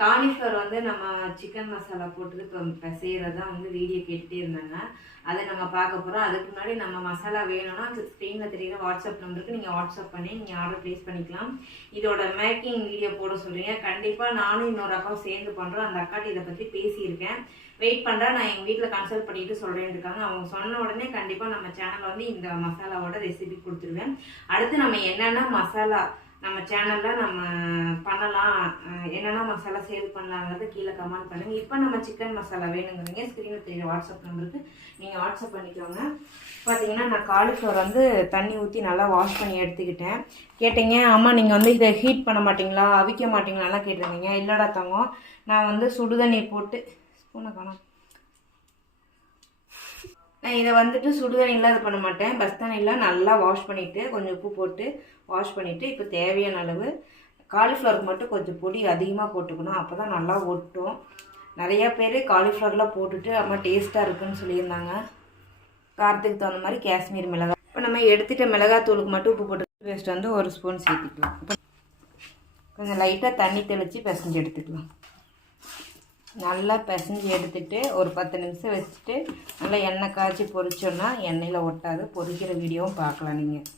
Cauliflower வந்து நம்ம chicken masala போட்டு இப்போ செய்கிறது தான் வந்து வீடியோ கேட்டுகிட்டே இருந்தாங்க. அதை நம்ம பார்க்க போகிறோம். அதுக்கு முன்னாடி நம்ம மசாலா வேணும்னா அந்த ஸ்க்ரீனில் தெரியுற வாட்ஸ்அப் நம்பருக்கு நீங்கள் வாட்ஸ்அப் பண்ணி நீங்கள் ஆர்டர் ப்ளேஸ் பண்ணிக்கலாம். இதோட மேக்கிங் வீடியோ போட சொல்கிறீங்க. கண்டிப்பாக நானும் இன்னொரு அக்காவும் சேர்ந்து பண்ணுறோம். அந்த அக்காட்ட இதை பற்றி பேசியிருக்கேன். வெயிட் பண்ணுறேன். நான் எங்கள் வீட்டில் கன்சல்ட் பண்ணிட்டு சொல்கிறேன்னு இருக்காங்க. அவங்க சொன்ன உடனே கண்டிப்பாக நம்ம சேனலில் வந்து இந்த மசாலாவோட ரெசிபி கொடுத்துருவேன். அடுத்து நம்ம என்னென்ன மசாலா நம்ம சேனலில் நம்ம பண்ணலாம், என்னென்ன மசாலா சேல் பண்ணலாங்கிறத கீழே கமெண்ட் பண்ணுங்கள். இப்போ நம்ம சிக்கன் மசாலா வேணுங்கிறீங்க ஸ்க்ரீனில் தெரியுற வாட்ஸ்அப் நம்பருக்கு நீங்கள் வாட்ஸ்அப் பண்ணிக்கோங்க. பார்த்தீங்கன்னா நான் காலிஃப்ளவர் வந்து தண்ணி ஊற்றி நல்லா வாஷ் பண்ணி எடுத்துக்கிட்டேன். கேட்டீங்க, ஆமாம் நீங்கள் வந்து இதை ஹீட் பண்ண மாட்டிங்களா, அவிக்க மாட்டிங்களாலாம் கேட்டிருந்தீங்க. இல்லைடா தங்கம், நான் வந்து சுடுதண்ணி போட்டு ஸ்பூனை காணோம், நான் இதை வந்துட்டு சுடுதண்ணியில் இது பண்ண மாட்டேன். பஸ் தண்ணியில் நல்லா வாஷ் பண்ணிவிட்டு கொஞ்சம் உப்பு போட்டு வாஷ் பண்ணிவிட்டு இப்போ தேவையான அளவு காலிஃப்ளவருக்கு மட்டும் கொஞ்சம் பொடி அதிகமாக போட்டுக்கணும். அப்போ தான் நல்லா ஒட்டும். நிறையா பேர் காலிஃப்ளவர்லாம் போட்டுட்டு அம்மா டேஸ்ட்டாக இருக்குன்னு சொல்லியிருந்தாங்க. காரத்துக்கு தகுந்த மாதிரி காஷ்மீர் மிளகாய். இப்போ நம்ம எடுத்துகிட்ட மிளகாத்தூளுக்கு மட்டும் உப்பு போட்டு பேஸ்ட் வந்து 1 ஸ்பூன் சேர்த்துக்கலாம். இப்போ கொஞ்சம் லைட்டாக தண்ணி தெளித்து பிசைஞ்சு எடுத்துக்கலாம். நல்லா பிசைஞ்சு எடுத்துகிட்டு ஒரு 10 நிமிஷம் வச்சுட்டு நல்லா எண்ணெய் காய்ச்சி பொரிச்சோன்னா எண்ணெயில் ஒட்டாது. பொரிக்கிற வீடியோவும் பார்க்கலாம் நீங்கள்.